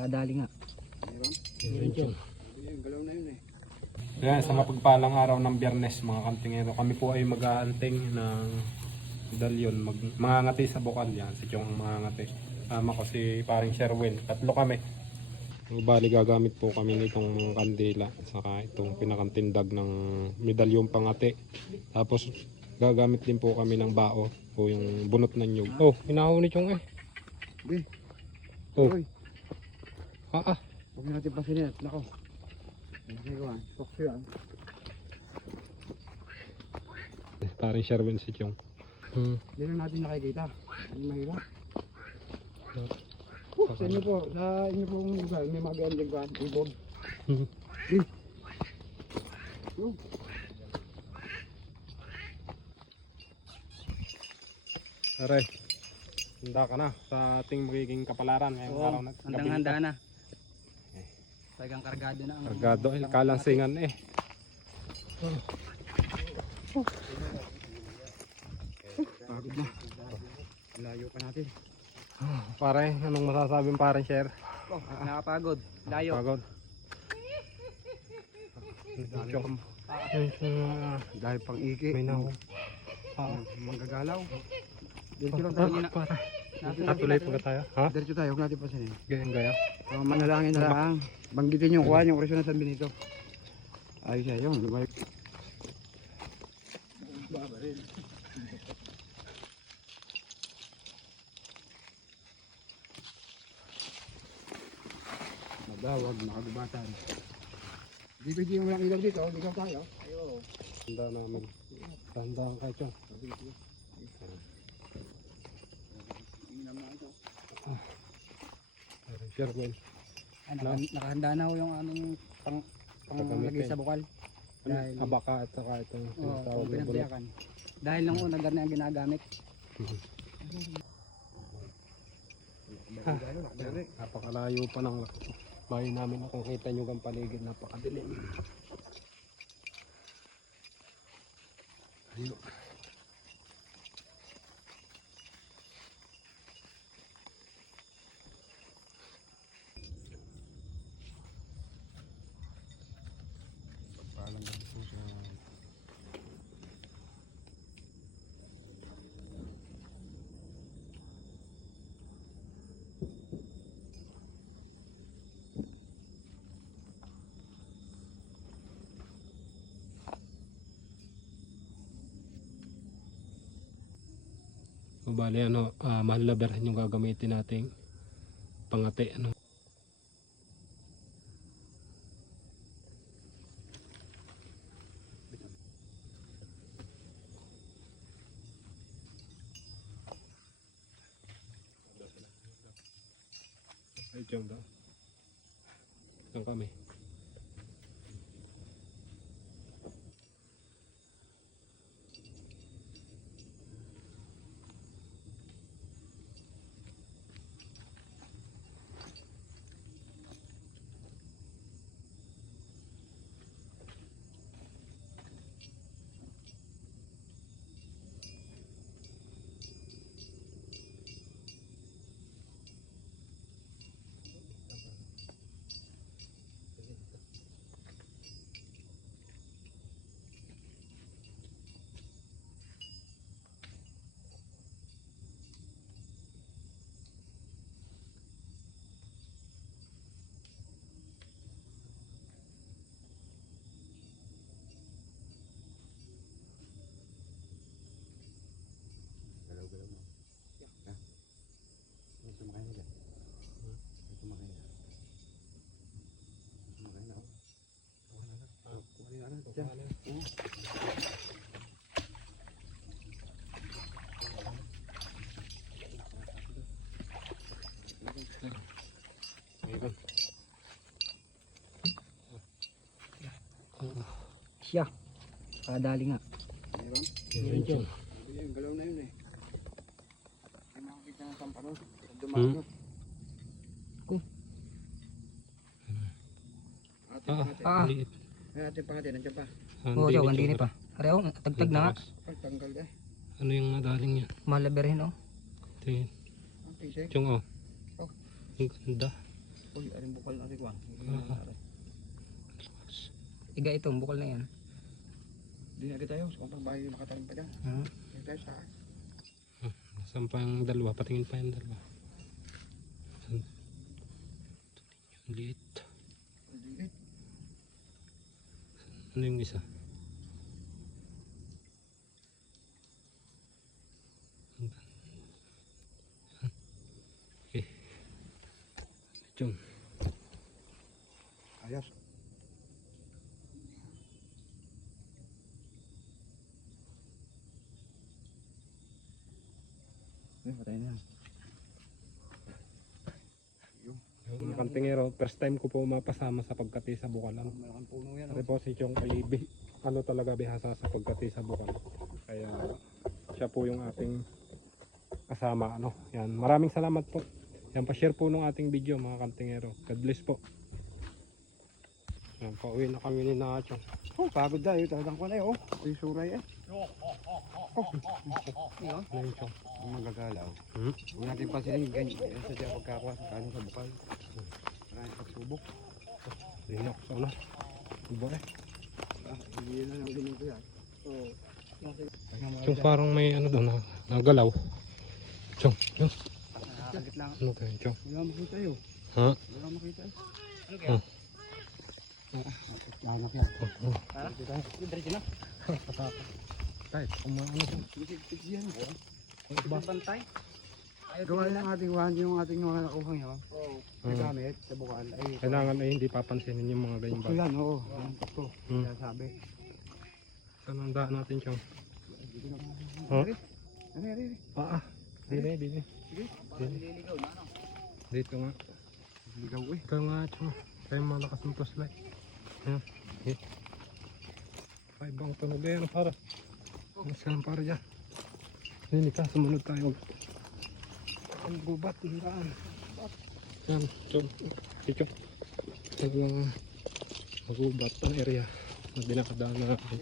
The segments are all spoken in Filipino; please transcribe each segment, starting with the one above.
Kadali nga. Meron Chong. Yung galaw na yun eh. Kaya sa mapagpalang araw ng Biyernes mga kantingero, kami po ay mag-aanting ng medalyon, mangangati sa bukal yan, si Chong ang mangangati. Sama ko si paring Sherwin, tatlo kami. Bali gagamit po kami nitong kandila saka itong pinakantindag ng medalyong pangati. Tapos gagamit din po kami ng bao o yung bunot ng nyug. Oh, hinahuli Chong eh. Hindi. Oh. Uy, Ah. huwag natin pasin yan. Nako. Hindi ko yan. Pokso yan. Paring Sherwin si Chong. Hindi lang natin nakikita. Ano mahirap? Sa inyo po, sa inyo pong lugar, may mga gandang kan, ibog. Aray, handa ka na sa ating magiging kapalaran ngayong araw na gabi. Handang-handa na. Talagang kargado na ang Kargado, kalansingan eh. Pagod na. Layo pa natin. Pare, anong masasabing paring Sher? Oh, nakapagod. Layo. Pagod. Chong. Dahil pang iki. May naho. Manggagalaw. Diretso lang tayo. Pare. Natuloy pa tayo? Ha? Diretso tayo, huwag natin pasinin. Ganyan gaya. Manalangin na lang. Banggitin yung kuha, yung orisyon ng San Benito. Ayos siya yun. Magawag, makagubatan. Hindi pwede yung walang ilaw dito, ligaw tayo. Handa namin. Handa ang kayo Chong. Paring Sherwin. Nakahanda na ho yung aming panglagay sa bukal. Dahil Abaka at saka itong Oo, tawag ng bulok. pinagtiyakan. Dahil nung una ganun ang ginagamit. Napakalayo pa ng bahay namin. Kung kita nyo ang paligid, napakadilim. Ayun. Pagpalang ng puso. Bali ano, mahal na berhen yung gagamitin nating pangati ano. Ay, diyan daw. Diyan kami. Siya. Kadali nga. Meron Chong. Yung galaw na yun eh. Ay makakita ng sampano. Dumaan. Liit. Ay ating pangati, nandiyan pa. Oo, siya, hindi pa. Areho, tagtag na nga. Pagtanggal eh. Ano yung nadaling niya? Mahal na berhen oh. Ito yun. Ang pisik. Chong oh. Oh. Ang ganda. Uy, aring bukal na rin ko. Iga itong bukal na yan. Hindi na tayo. Sa kumpang bahay yung nakatarin pa dyan. Hindi tayo sa akin. Saan pa yung dalawa? Patingin pa yung dalawa. Saan? Ang liit. Hindi. Ano yung isa? Okay. Ito. Ayos. Patay na. Yung mga kantingero, first time ko po mapasama sa pagkati sa bukal. Ano? Malaking puno yan. Kasi po si Chong ay ano talaga bihasa sa pagkati sa bukal. Kaya siya po yung ating kasama. Ano? Yan. Maraming salamat po. Yan, pa-share po nung ating video mga kantingero. God bless po. Yan, pauwi na kami ni Nachong. Oh, pagod dahil. Talagang ko na yun. Yung suray eh. Ano yung Chong? Ang magagalaw. Hmm? Huwag natin pansinin ganyan. Sa siya pagkakuha sa kanin sa bukal. Maraming pagsubok. Linok sa una. Diba eh? Hindi na lang ganyan ko yan. Chong parang may ano doon nagalaw. Chong, yun. Nakakagit lang. Ano kayo Chong? Wala makita yun. Ha? Wala makita yun. Ano kaya? Lanak yan. Diretso na. Kahit kumaano Chong. Tig yan. Ibang bantay. Gawa ng ating one, yung ating mga nakuha nyo. Nagamit sa bukal. Ay, Kailangan ay hindi papansinin yung mga ganyan tukso ba? yan, oo. Ang tukso. Hmm. Kaya sabi. Saan ang daan natin Chong? Dito na. Huh? Ari. Dili. Nililigaw na ano. Dito nga. Ligaw eh. Ito nga Chong. Tayo malakas ng flashlight. Ayan. Okay. Paibang tunog yan para. Mas ka lang para dyan. Hindi ka, sumunod tayo. Ang gubat, hintaan. Yan, Chong. Dito. Ang magubat ang area na dinakadaan natin.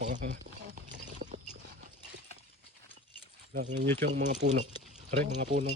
Paka. Lang nyo Chong mga puno. Pare, mga puno.